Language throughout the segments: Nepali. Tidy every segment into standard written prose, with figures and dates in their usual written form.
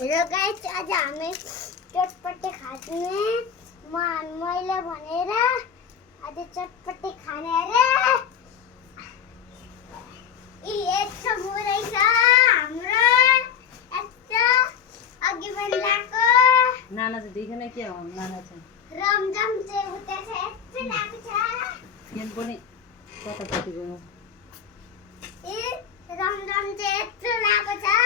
हेलो गाइस, आज हामी चटपटे खाने मैले भनेर आज चटपटे खाने अरे यस्तो मुरै छ हाम्रो यस्तो अघि पनि लाको नाना चाहिँ देखेन के हो नाना चाहिँ रमझम चाहिँ उता छ यस्तो लाको छ यहाँ पनि कतापट्टि गयो ए रमझम चाहिँ यस्तो लाको छ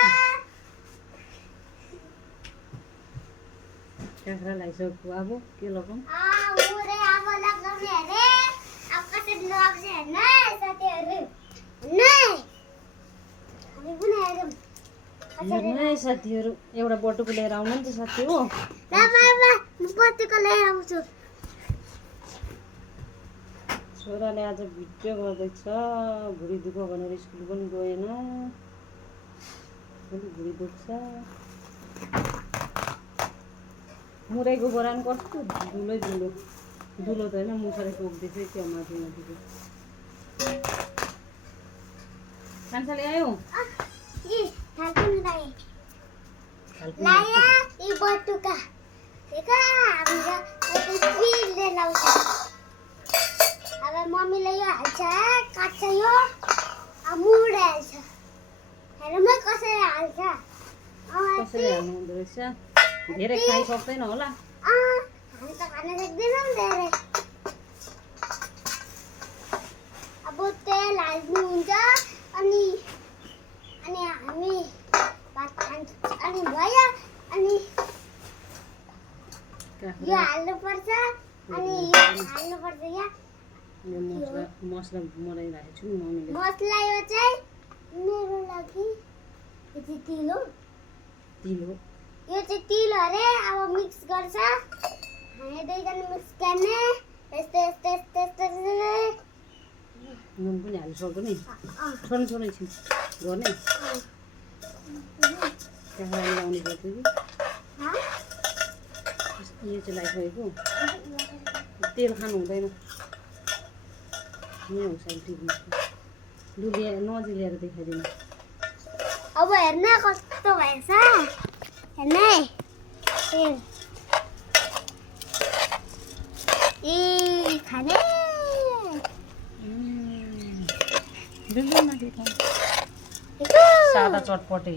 काँक्रा लगाइसक्यो अब के लगाउँ मुरै अब लगाउने अरे अब कसरी लगाउँछ हेर्न साथीहरू हेर्नु है साथीहरू एउटा बटुको लिएर आउनु नि त साथी हो म बत्तीको लिएर आउँछु छोराले आज भिडियो गर्दैछ भुँडी दुख्यो भनेर स्कुल पनि गएन भुँडी दुख्छ मुरैको बोरान कस्तो धुलो धुलो त होइन मुखले टोक्दै थियो त्यो माथि माथिको कान्छा ल्यायो बटुका अब मम्मीले यो हाल्छ काट्छ यो मुडे हाल्छ हेर्नु कसरी हाल्छ कसरी हाल्नु हुँदो रहेछ धेरै खाइ सक्दैन होला हामी त खान सक्दैनौँ धेरै अब तेल हाल्नुहुन्छ अनि हामी भात खान्छौँ अनि भयो अनि यो हाल्नुपर्छ अनि यो हाल्नुपर्छ यहाँ मसला बनाइरहेको छु मम्मीले मसला यो चाहिँ मेरो लागि यो चाहिँ तिल हो तिल हो यो चाहिँ तिल अरे अब मिक्स गर्छ हामी दुईजना मिक्स गर्ने यस्तो यस्तो यस्तो यस्तो नुन पनि हालिसक्यो नि छोड्नु छोड्नु छु गर्ने काँक्रा लगाउने गर्थ्यो कि यो चाहिँ लगाइसकेको तेल खानु हुँदैन यहाँ हुन्छ टिप्नु लुलिया नजिलिएर देखाइदिनु अब हेर्न कस्तो भएछ हेर्न है तेल ए खाने सादा चटपटे